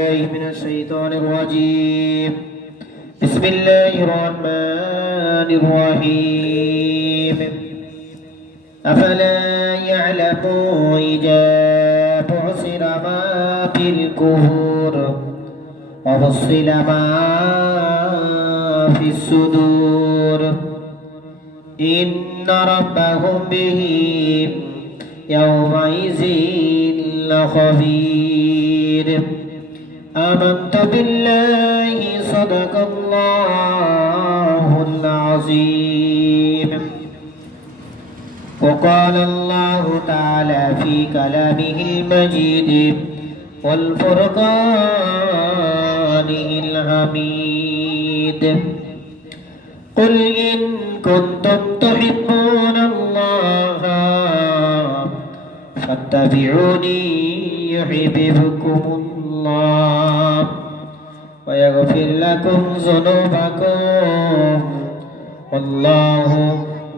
من الشيطان الرجيم. بسم الله الرحمن الرحيم. أفلا يعلموا إذا بعثر ما في الكفور وفصل ما في الصدور. إن ربهم بهم يومئذ لخبير. آمنت بالله صدق الله العظيم. وقال الله تعالى في كلامه المجيد والفرقان الحميد. قل إن كنتم تحبون الله فاتبعوني يحببكم الله ويغفر لكم ذنوبكم. والله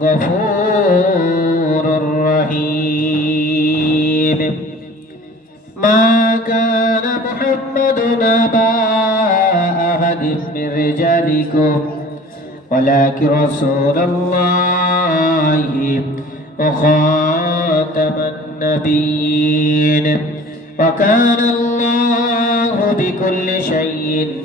غفور رحيم. ما كان محمد نبا أحد من رجالكم ولكن رسول الله وخاتم النبيين. وكان الله بكل شيء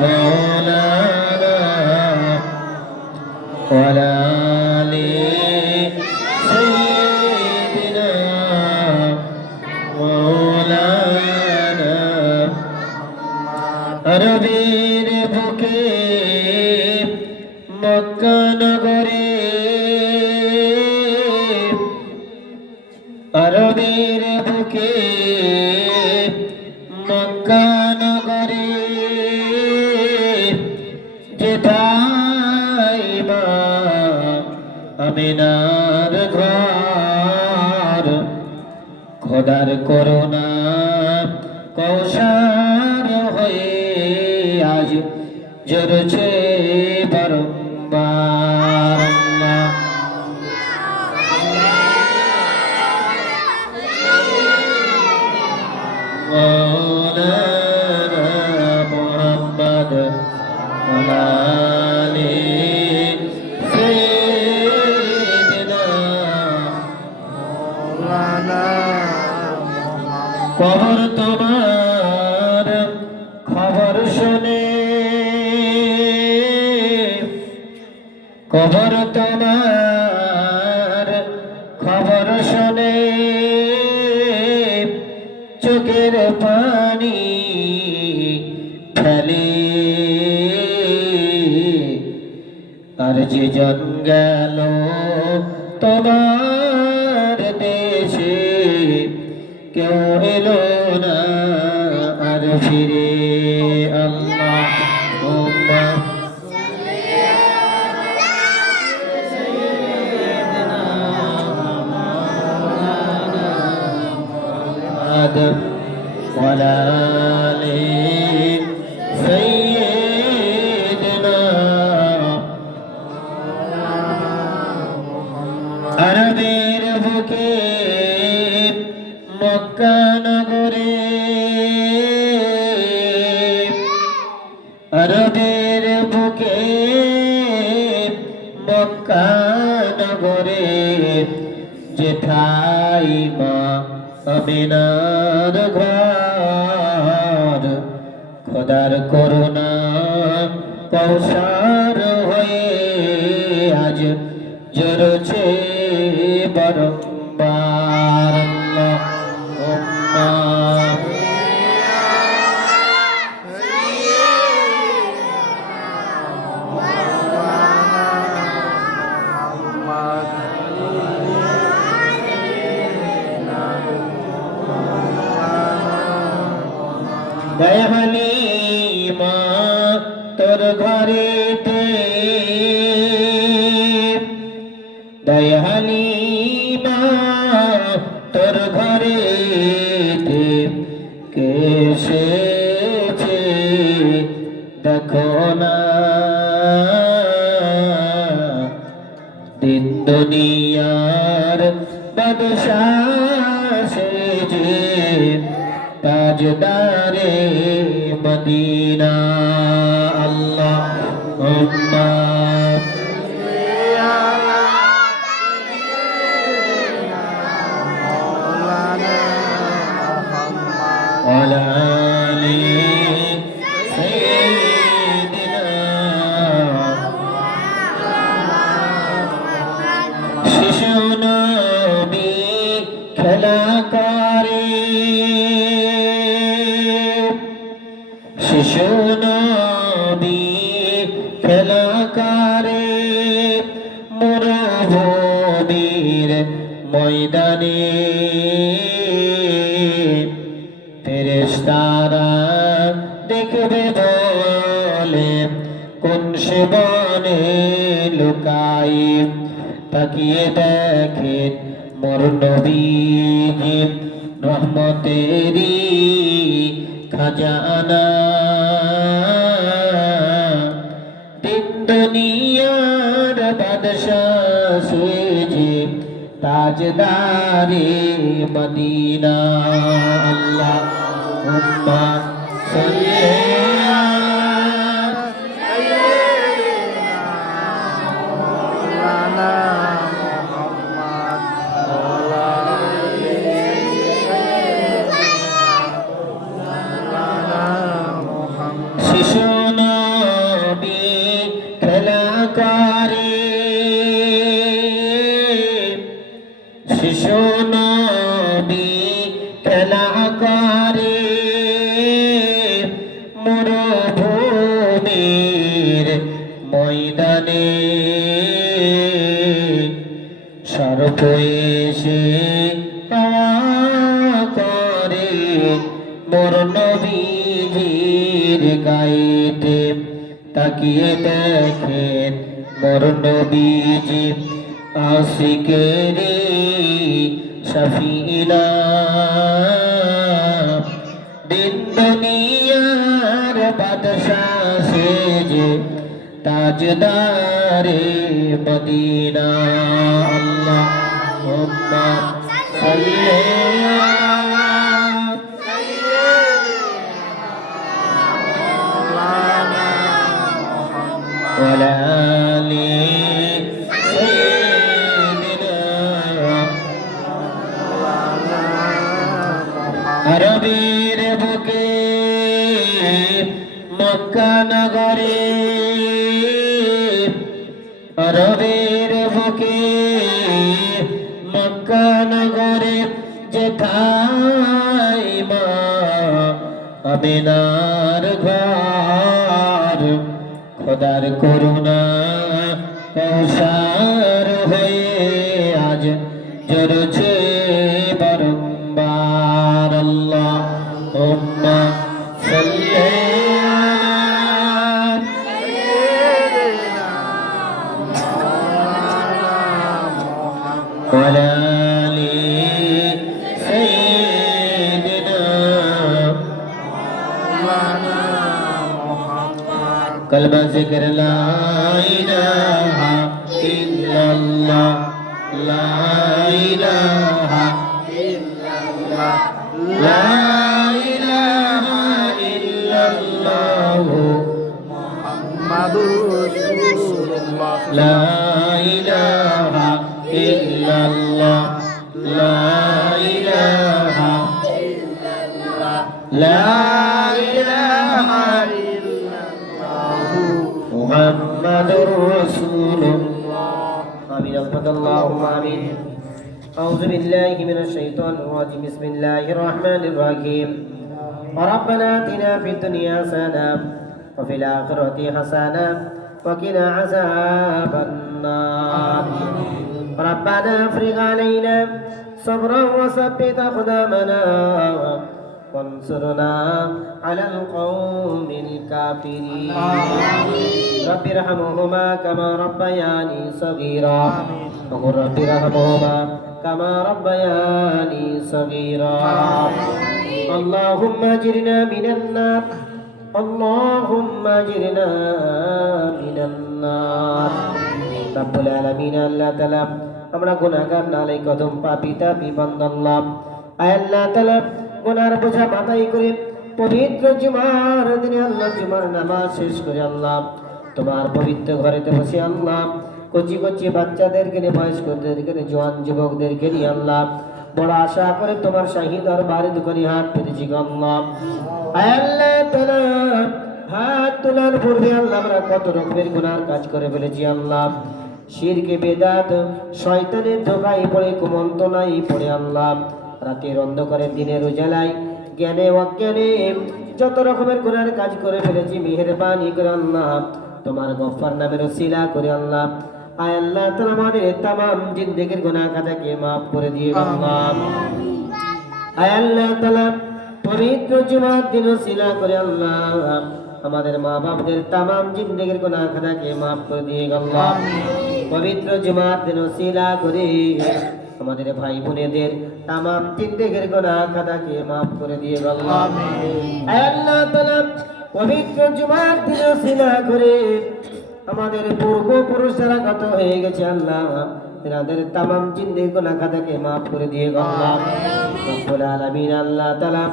مولانا ولا আমিনার ঘর। খোদার করোনা কৌশার হয়ে আজ জড়ছে ফেলে আর যে জন গেল তোমার দেশে কেউ এলো না আর ফিরে আল্লাহ آدم ولا খোদার করুণা কৌশার হয়ে আজ জরছে তাজদারে মদিনা আল্লাহ শিশু নবী খেলা করে মরুভূমির ময়দানে। ফেরেশতারা দেখবে বলে, কোন সে বনে লুকাই? তাকিয়ে দেখেন মোর নবীজি রহমতেরি খাজানা। তাজদারে মদিনা আল্লাহ উম্মা সাল্লি নবীজির গাইতে তাকিয়ে দেখেন মোর নবীজি আশিকেরি শফিলা। দিন দুনিয়ার বাদশাহ সেজে তাজদারে মদিনা। আল্লাহ সাল্লি وعلى آل سيدنا আরবের বুকে মক্কা নগরে আরবের বুকে মক্কা নগরে যেথায় মা আমিনার ঘর খোদার করুণা কৌসার হয়ে আজ জরছে قلب ذکر لا الہ الا اللہ لا الہ الا اللہ لا الہ الا اللہ محمد رسول اللہ لا الہ الا اللہ رسول الله. آمين. أحمد اللهم آمين أعوذ بالله من الشيطان الرجيم. بسم الله الرحمن الرحيم. وربنا آتنا في الدنيا حسنة وفي الآخرة حسنة وقنا عذاب النار. ربنا افرغ علينا صبرا وثبت أقدامنا وانصرنا على القوم الكافرين رب ارحمهما كما ربياني صغيرا وقل رب ارحمهما كما ربياني صغيرا اللهم اجرنا من النار اللهم اجرنا من النار রব্বুল আলামিন আল্লাহ তাআলা আমরা গুনাহগার নালাই কদম পাপী তাপী বান্দাল্লাহ আয় আল্লাহ তাআলা গুনার বোঝা মাথায় করে পবিত্র জুমার দিনে আল্লাহ জুমার নামাজ শেষ করে আল্লাহ। তোমার পবিত্র ঘরেতে বসে আল্লাহ। কচি কচি বাচ্চাদেরকে নিয়ে, বয়স্কদেরকে নিয়ে, জোয়ান যুবকদেরকে নিয়ে আল্লাহ। বড় আশা করে তোমার শাহী বাড়ি দুখানি হাত পেতেছি আল্লাহ। হাত তোলার পূর্বে আল্লাহ আমরা কত রকমের গুনার কাজ করে ফেলেছি আল্লাহ। শিরকে বেদাত, শয়তানের ধোকায় পড়ে কুমন্তনাই পড়ে আল্লাহ। রাতের অন্ধকারে দিনের উজালায় জ্ঞানে অজ্ঞানে যত রকমের গুনার কাজ করে ফেলেছি মেহেরবানি করে আল্লাহ তোমার গফার নামের শিলা করে আল্লাহ। আয় আল্লাহ আমাদের তাম জিন্দেগির গুনাহ খাতাকে মাফ করে দিয়ে আল্লাহ। আয় আল্লাহ তালা পবিত্র জুমার দিন শিলা করে আল্লাহ। আমাদের মা বাপদের তামাম জিন্দগির গুনাহ খাতাকে মাফ করে দিয়ে আল্লাহ। পবিত্র জুমার দিন শিলা করে আমাদের ভাই বোনেদের তামাম জিন্দগির গুনাহ খাতাকে মাফ করে দিয়ে আল্লাহ তাআলা পবিত্র জুমার দিন শিলা করে আমাদের পূর্বপুরুষ যারা গত হয়ে গেছে আল্লাহ তেনাদের তামাম জিন্দির গুনাহ খাতাকে মাফ করে দিয়ে আল্লাহ রব্বুল আলামিন আল্লাহ তাআলা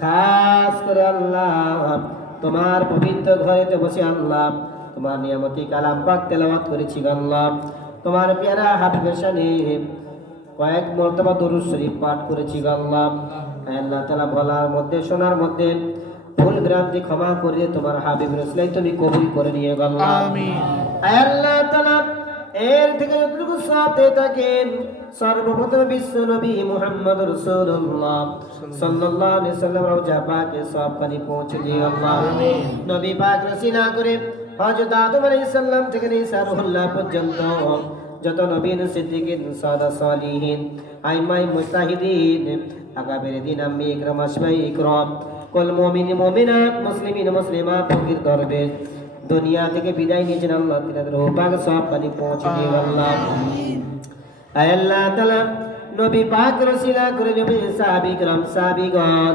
খাস করে আল্লাহ তোমার পবিত্র ঘরেতে বসে আল্লাহ তোমার নিয়ামতি কালাম পাক তেলাওয়াত করেছি আল্লাহ তোমার পেয়ারা হাবিবের শানে কয়েক মর্তবা দরুদ শরীফ পাঠ করেছি আল্লাহ। আল্লাহ তাআলা বলার মধ্যে শোনার মধ্যে ভুল ভ্রান্তি ক্ষমা করে তোমার হাবিব রসুলাই তুমি কবুল করে নিয়ে গো আল্লাহ। তাআলা এর থেকে যতটুকু পেয়ে থাকেন সর্বপ্রথম বিশ্ব নবী মুহাম্মদ রাসূলুল্লাহ সাল্লাল্লাহু আলাইহি সাল্লাম রওজা পাকে সব পানি পৌঁছে দিয়ে আল্লাহ। নবী পাক রসিনা করে হযরত আদম আলাইহিস সালাম থেকে ঈসা রুহুল্লাহ পর্যন্ত যত নবীন সিদ্দিকিন, সদা সলিহীন, আইমাই মুস্তাহিদিন, আগামীর দিন আমি ইকরাম আসবে ইকরম। কল মমিন, মমিনাত, মুসলিমিন মুসলিমাত ফকির দরবেশ দুনিয়া থেকে বিদায় নিয়েছেন আল্লাহ, তিনাদের হোপাক সব পানি পৌঁছে দিয়ে আল্লাহ। আল্লাহ তালা নবী পাক রসিলা করে নবী সাহাবিক রাম সাহাবিগণ।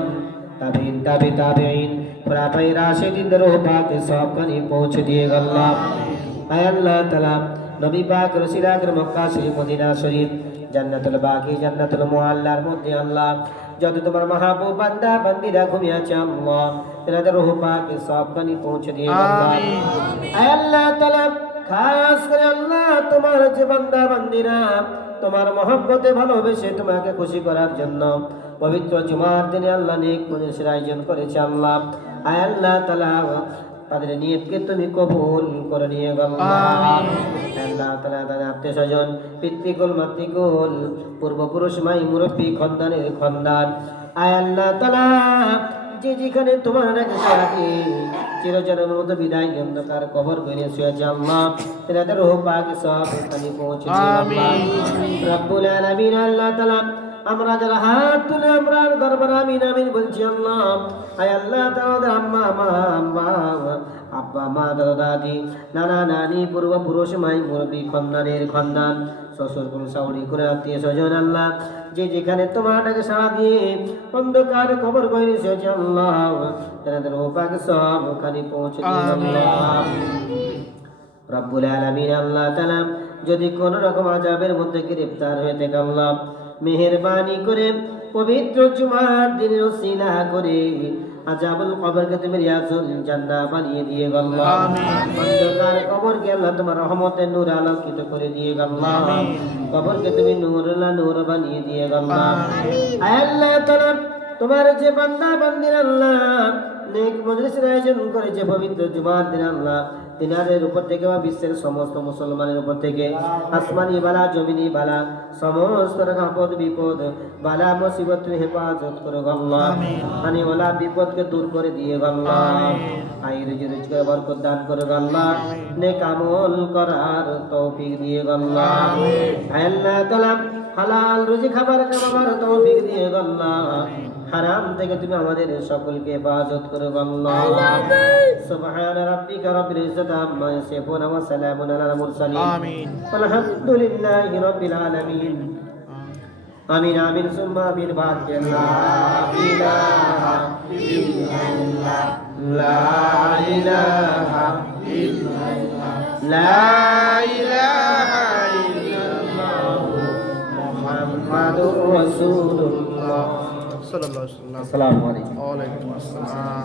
তাবিন, তাবি তাবিন প্রাপাই রাশিদিনদের হোপাক সব পানি পৌঁছে দিয়ে আল্লাহ। আল্লাহ তালা নবী পাক রসিলা করে মক্কা শরীফ মদিনা শরীফ জান্নাতুল বাকি জান্নাতুল মুআল্লার মধ্যে আল্লাহ যত তোমার মাহবুব বান্দা বান্দিরা ঘুমিয়ে আছে আল্লাহ তেনাদের রূহ পাকে সব পানি পৌঁছে দিয়ে আল্লাহ। আয় আল্লাহ তাআলা খাস করে আল্লাহ তোমার যে বান্দা বান্দিরা তোমার মহব্বতে ভালোবেসে তোমাকে খুশি করার জন্য পবিত্র জুমার দিনে আল্লাহ নেক মজলিসের আয়োজন করেছে আল্লাহ। আয় আল্লাহ তাআলা তাদের নিয়তকে তুমি কবুল করে নিয়ে আল্লাহ। তাদের আত্মীয় স্বজন পিতৃকুল মাতৃকুল পূর্বপুরুষ মাই মুরব্বী খন্দানের খন্দান। আয় আল্লাহ তাআলা যে যেখানে তোমার নাকি সারাকে চিরজনের মতো বিদায় অন্ধকার কবর করে শুয়েছে আল্লাহ। তেনাদের রূহ পাক সব এখানে পৌঁছে রব্বুল আলামিন আল্লাহ তাআলা আমরা যারা হাত তুলে আমরা দরবার আমিন আমিন বলছি আল্লাহ। আয় আল্লাহ তাআলা আম্মা মা আম্মা আব্বা মা দাদা দাদি নানা নানি পূর্বপুরুষ মাই মুরব্বী খন্দানের খন্দান শ্বশুর কোন সাউরি করে আত্মীয় স্বজন আল্লাহ। যে যেখানে তোমারটাকে সাড়া দিয়ে অন্ধকার খবর করে সেছে আল্লাহ। তাদের ওপাক সব ওখানে পৌঁছে রব্বুল আলামিন আল্লাহ তাআলা যদি কোনো রকম আযাবের মধ্যে গ্রেফতার হয়ে থাকে আল্লাহ মেহেরবানি করে পবিত্র জুমার দিনের ওসিলা করে আজাবুল কবরকে তুমি রিয়াজুল জান্নাহ বানিয়ে দিয়ে গো আল্লাহ অন্ধকার কবরকে আল্লাহ তোমার রহমতের নূর আলোকিত করে দিয়ে গো আল্লাহ কবরকে তুমি নূরুল্লাহ নূর বানিয়ে দিয়ে গো আল্লাহ আয় আল্লাহ তাআলা তোমার যে বান্দা বান্দির আল্লাহ নেক মজলিসের আয়োজন করেছে পবিত্র জুমার দিন আল্লাহ। তিনাদের উপর থেকে বা বিশ্বের সমস্ত মুসলমানের উপর থেকে। আসমানি বালা জমিনি বালা সমস্ত রকম আপদ বিপদ বালা মুসিবত তুমি হেফাজত করো গল্লা মানে ওলা বিপদকে দূর করে দিয়ে গল্লা আই রুজি রোজগার বরকত দান করে গল্লা নেক আমল করার তৌফিক দিয়ে গল্লা আল্লাহ। তাআলা হালাল রুজি খাবার খাবার তৌফিক দিয়ে গল্লা হারাম থেকে তুমি আমাদের সকলকে হেফাজত করো সুবহান রাব্বিকা রাব্বিল ইজ্জাতি আম্মা ইয়াসিফুন ওয়া সালামুন আলাল মুরসালিন। আমিন। আলহামদুলিল্লাহি রাব্বিল আলামিন। আমিন। আমিন সুম্মা আমিন বাদ লা ইলাহা ইল্লাল্লাহ। লা ইলাহা ইল্লাল্লাহ। লা ইলাহা ইল্লাল্লাহ। মুহাম্মাদুর রাসূলুল্লাহ। ওয়াসাল্লাম। আসসালামু আলাইকুম। ওয়া আলাইকুম আসসালাম।